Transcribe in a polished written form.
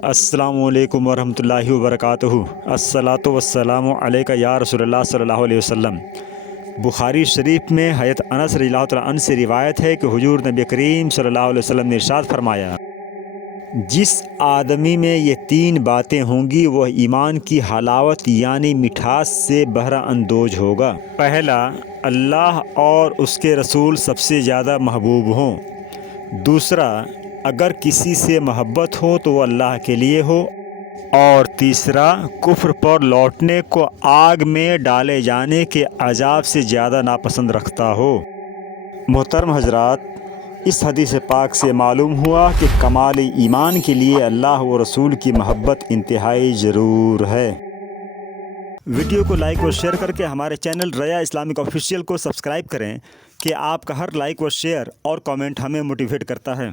अस्सलामुअलैकुम वरहमतुल्लाहि वबरकातुहू। अस्सलातु वस्सलामु अलैका या रसूलल्लाह सल्लल्लाहु अलैहि वसल्लम। बुखारी शरीफ में हज़रत अनस रज़ियल्लाहु तआला अन्हु से रिवायत है कि हुजूर नबी करीम सल्लल्लाहु अलैहि वसल्लम ने इरशाद फरमाया, जिस आदमी में ये तीन बातें होंगी वह ईमान की हलावत यानी मिठास से बहरा अंदोज होगा। पहला, अल्लाह और उसके रसूल सबसे ज़्यादा महबूब हों। दूसरा, अगर किसी से मोहब्बत हो तो वह अल्लाह के लिए हो। और तीसरा, कुफ्र पर लौटने को आग में डाले जाने के अजाब से ज़्यादा नापसंद रखता हो। मोहतरम हजरात, इस हदीस पाक से मालूम हुआ कि कमाल ईमान के लिए अल्लाह व रसूल की मोहब्बत इंतहाई ज़रूर है। वीडियो को लाइक और शेयर करके हमारे चैनल रया इस्लामिक ऑफिशियल को सब्सक्राइब करें कि आपका हर लाइक व शेयर और कमेंट हमें मोटिवेट करता है।